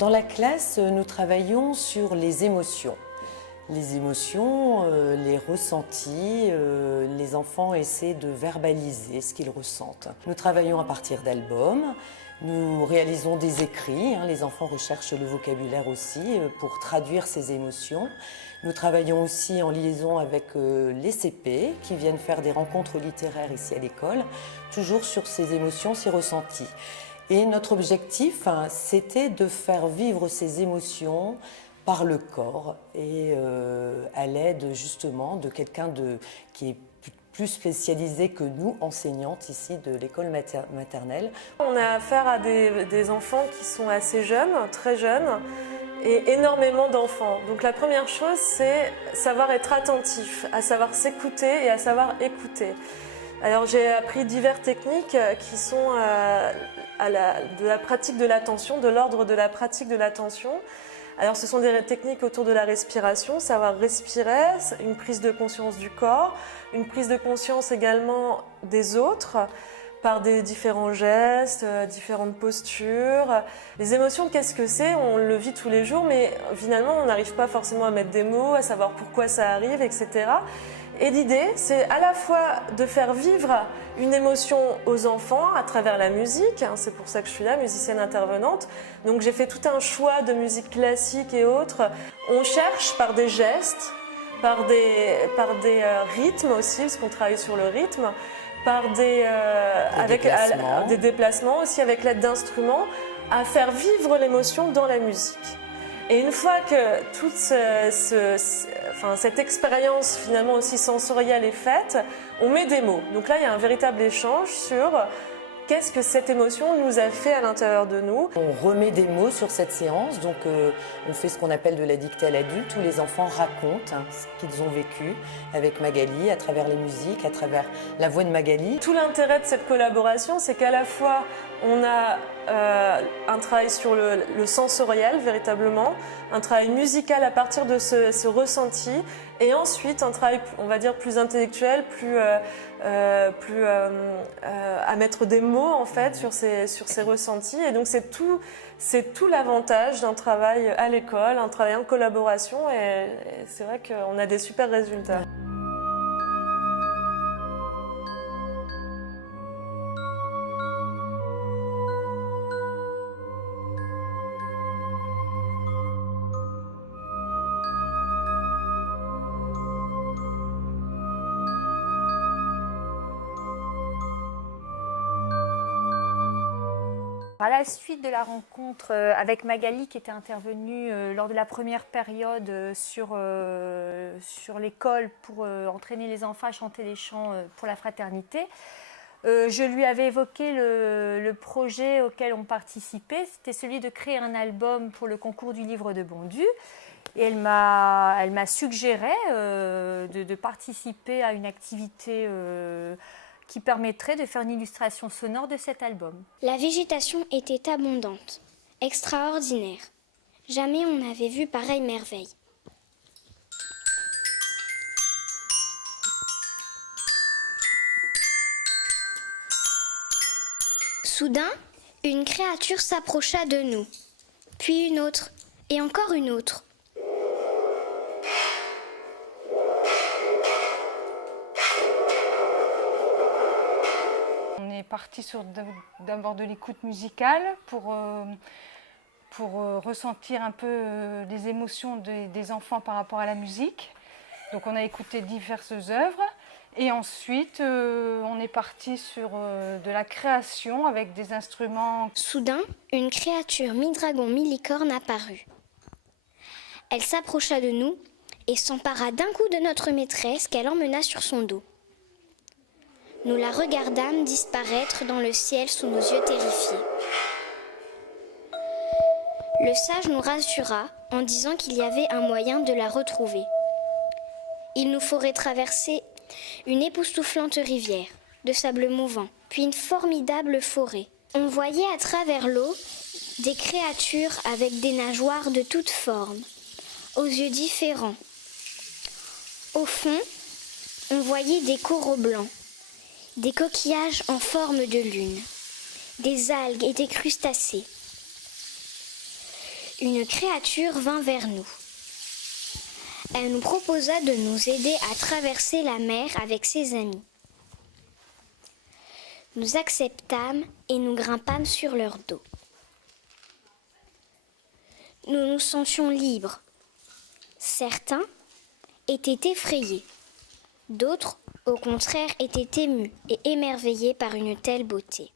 Dans la classe, nous travaillons sur les émotions. Les émotions, les ressentis, les enfants essaient de verbaliser ce qu'ils ressentent. Nous travaillons à partir d'albums, nous réalisons des écrits, les enfants recherchent le vocabulaire aussi pour traduire ces émotions. Nous travaillons aussi en liaison avec les CP qui viennent faire des rencontres littéraires ici à l'école, toujours sur ces émotions, ces ressentis. Et notre objectif, c'était de faire vivre ces émotions par le corps et à l'aide justement de quelqu'un qui est plus spécialisé que nous, enseignantes ici de l'école maternelle. On a affaire à des enfants qui sont assez jeunes, très jeunes, et énormément d'enfants. Donc la première chose, c'est savoir être attentif, à savoir s'écouter et à savoir écouter. Alors j'ai appris diverses techniques qui sont de la pratique de l'attention, de l'ordre de la pratique de l'attention. Alors ce sont des techniques autour de la respiration, savoir respirer, une prise de conscience du corps, une prise de conscience également des autres par des différents gestes, différentes postures. Les émotions, qu'est-ce que c'est? On le vit tous les jours, mais finalement on n'arrive pas forcément à mettre des mots, à savoir pourquoi ça arrive, etc. Et l'idée, c'est à la fois de faire vivre une émotion aux enfants à travers la musique, c'est pour ça que je suis là, musicienne intervenante. Donc j'ai fait tout un choix de musique classique et autres. On cherche par des gestes, par des rythmes aussi, parce qu'on travaille sur le rythme, par des déplacements aussi avec l'aide d'instruments, à faire vivre l'émotion dans la musique. Et une fois que toute cette expérience finalement aussi sensorielle est faite, on met des mots. Donc là, il y a un véritable échange sur qu'est-ce que cette émotion nous a fait à l'intérieur de nous. On remet des mots sur cette séance, donc on fait ce qu'on appelle de la dictée à l'adulte, où les enfants racontent ce qu'ils ont vécu avec Magali, à travers les musiques, à travers la voix de Magali. Tout l'intérêt de cette collaboration, c'est qu'à la fois on a un travail sur le sensoriel véritablement, un travail musical à partir de ce ressenti, et ensuite un travail, on va dire, plus intellectuel, à mettre des mots en fait sur ces ressentis. Et donc c'est tout l'avantage d'un travail à l'école, un travail en collaboration, et c'est vrai qu'on a des super résultats. À la suite de la rencontre avec Magali qui était intervenue lors de la première période sur l'école pour entraîner les enfants à chanter les chants pour la fraternité, je lui avais évoqué le projet auquel on participait, c'était celui de créer un album pour le concours du livre de Bondu. Et elle m'a suggéré de participer à une activité qui permettrait de faire une illustration sonore de cet album. La végétation était abondante, extraordinaire. Jamais on n'avait vu pareille merveille. Soudain, une créature s'approcha de nous, puis une autre, et encore une autre. On est parti sur d'abord de l'écoute musicale pour ressentir un peu les émotions des enfants par rapport à la musique. Donc on a écouté diverses œuvres et ensuite on est parti sur de la création avec des instruments. Soudain, une créature mi-dragon, mi-licorne apparut. Elle s'approcha de nous et s'empara d'un coup de notre maîtresse qu'elle emmena sur son dos. Nous la regardâmes disparaître dans le ciel sous nos yeux terrifiés. Le sage nous rassura en disant qu'il y avait un moyen de la retrouver. Il nous ferait traverser une époustouflante rivière de sable mouvant, puis une formidable forêt. On voyait à travers l'eau des créatures avec des nageoires de toutes formes, aux yeux différents. Au fond, on voyait des coraux blancs, des coquillages en forme de lune, des algues et des crustacés. une créature vint vers nous. Elle nous proposa de nous aider à traverser la mer avec ses amis. Nous acceptâmes et nous grimpâmes sur leur dos. Nous nous sentions libres. Certains étaient effrayés. D'autres, au contraire, étaient émus et émerveillés par une telle beauté.